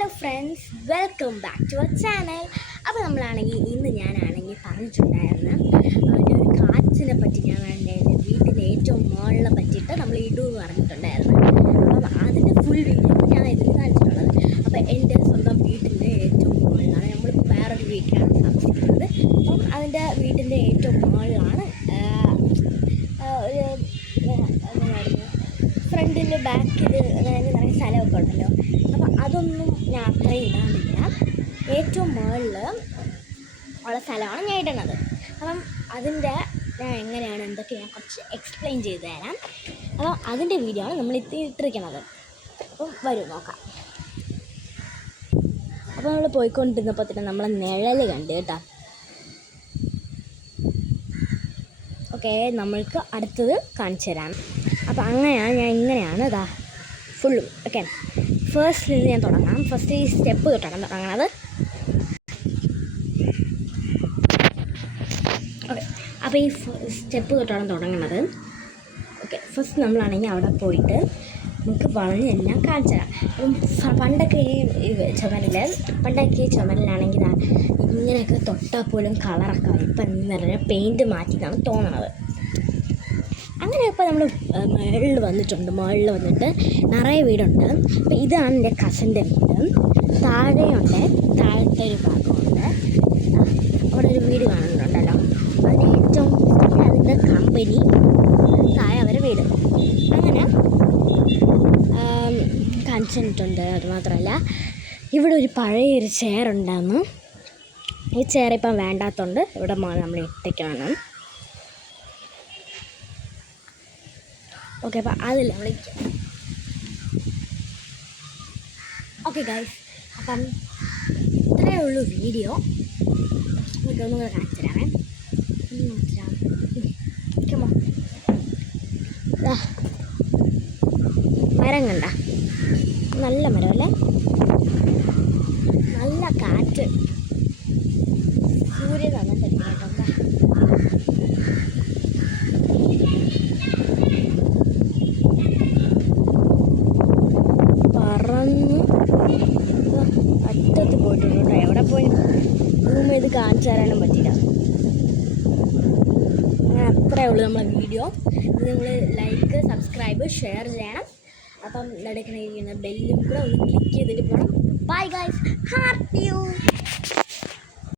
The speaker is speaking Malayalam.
Hello friends, welcome back to our channel. അപ്പോൾ ഇന്ന് ഞാനാണെങ്കിൽ പറഞ്ഞിട്ടുണ്ടായിരുന്നു ഒരു കാറ്റിനെ പറ്റി. ഞാൻ എൻ്റെ വീട്ടിൻ്റെ ഏറ്റവും മുകളിലെ പറ്റിയിട്ട് നമ്മൾ ഇടുമെന്ന് പറഞ്ഞിട്ടുണ്ടായിരുന്നു. അപ്പം അതിൻ്റെ ഫുൾ വീഡിയോ ഞാൻ ഇതിൽ കാണിച്ചിട്ടുള്ളത്. അപ്പോൾ എൻ്റെ സ്വന്തം വീട്ടിൻ്റെ ഏറ്റവും മുകളിലാണ്. നമ്മളിപ്പോൾ വേറൊരു വീട്ടിലാണ് താമസിക്കുന്നത്. അപ്പം അതിൻ്റെ വീട്ടിൻ്റെ ഏറ്റവും മുകളിലാണ് ഒരു എന്തായിരുന്നു ഫ്രണ്ടിൽ ബാക്കിൽ അതായത് നിറയെ സ്ഥലമൊക്കെ ഉണ്ടല്ലോ. അപ്പോൾ അതൊന്നും ഞാൻ അത്രയും ഇടാനില്ല. ഏറ്റവും മുകളിൽ ഉള്ള സ്ഥലമാണ് ഞാൻ ഇടണത്. അപ്പം അതിൻ്റെ ഞാൻ എങ്ങനെയാണ് എന്തൊക്കെ ഞാൻ കുറച്ച് എക്സ്പ്ലെയിൻ ചെയ്ത് തരാം. അപ്പോൾ അതിൻ്റെ വീഡിയോ ആണ് നമ്മൾ ഇട്ടിരിക്കുന്നത്. അപ്പം വരും നോക്കാം. അപ്പോൾ നമ്മൾ പോയിക്കൊണ്ടിരുന്നപ്പോൾ തന്നെ നമ്മളെ നിഴൽ കണ്ട് കേട്ടോ. ഓക്കെ, നമ്മൾക്ക് അടുത്തത് കാണിച്ചു തരാം. അപ്പോൾ അങ്ങനെയാണ് ഞാൻ ഇങ്ങനെയാണ് ഇതാ ഫുള്ളും. ഓക്കെ, ഫസ്റ്റ് നിന്ന് ഞാൻ തുടങ്ങാം. ഫസ്റ്റ് ഈ സ്റ്റെപ്പ് തൊട്ടാണ് തുടങ്ങണത്. ഓക്കെ, അപ്പോൾ ഈ സ്റ്റെപ്പ് തൊട്ടാണ് തുടങ്ങുന്നത്. ഓക്കെ, ഫസ്റ്റ് നമ്മളാണെങ്കിൽ അവിടെ പോയിട്ട് നമുക്ക് വളഞ്ഞെല്ലാം കാണിച്ചു തരാം. അപ്പം പണ്ടൊക്കെ ഈ ചുമരിലാണെങ്കിൽ ഇങ്ങനെയൊക്കെ തൊട്ടാൽ പോലും കളറൊക്കെ ഇപ്പം എന്ന് പറഞ്ഞാൽ പെയിൻറ്റ് മാറ്റിയതാണ് തോന്നണത്. അങ്ങനെ ഇപ്പോൾ നമ്മൾ മുകളിൽ വന്നിട്ട് നിറയെ വീടുണ്ട്. അപ്പോൾ ഇതാണ് എൻ്റെ കസിൻ്റെ വീട്. താഴെയുണ്ട്, താഴത്തെ ഒരു ഭാഗമുണ്ട്. അവിടെ ഒരു വീട് കാണുന്നുണ്ടല്ലോ, അതിന് ഏറ്റവും അതിൻ്റെ കമ്പനി, താഴെ അവരെ വീട്. അങ്ങനെ കാണിച്ചിട്ടുണ്ട്. അതുമാത്രമല്ല, ഇവിടെ ഒരു പഴയൊരു ചെയറുണ്ടായിരുന്നു. ഈ ചെയർ ഇപ്പം വേണ്ടാത്തതുകൊണ്ട് ഇവിടെ നമ്മൾ ഇട്ടേക്കാണ്. ഓക്കെ, അപ്പോൾ അതില്ല വിളിക്കാം. ഓക്കെ ഗൈസ്, അപ്പം ഇത്രയേ ഉള്ളൂ വീഡിയോ. ഒന്നും കാണിച്ചു തരാമേ. മരം കണ്ട, നല്ല മരം അല്ലേ, നല്ല കാറ്റ്, സൂര്യൻ വന്നിട്ടുണ്ട്. പറന്ന് അറ്റത്ത് പോയിട്ടുണ്ട്. എവിടെ പോയി റൂം ചെയ്ത് കാണിച്ചു തരാനും പറ്റില്ല. അങ്ങനെ അത്രയേ ഉള്ളൂ നമ്മളെ വീഡിയോ. നിങ്ങൾ ലൈക്ക്, സബ്സ്ക്രൈബ്, ഷെയർ ചെയ്യണം. അപ്പം നടക്കുന്ന ബെല്ലും കൂടെ ഒന്ന് ക്ലിക്ക് ചെയ്തിട്ട് പോകണം. Bye guys, heart U.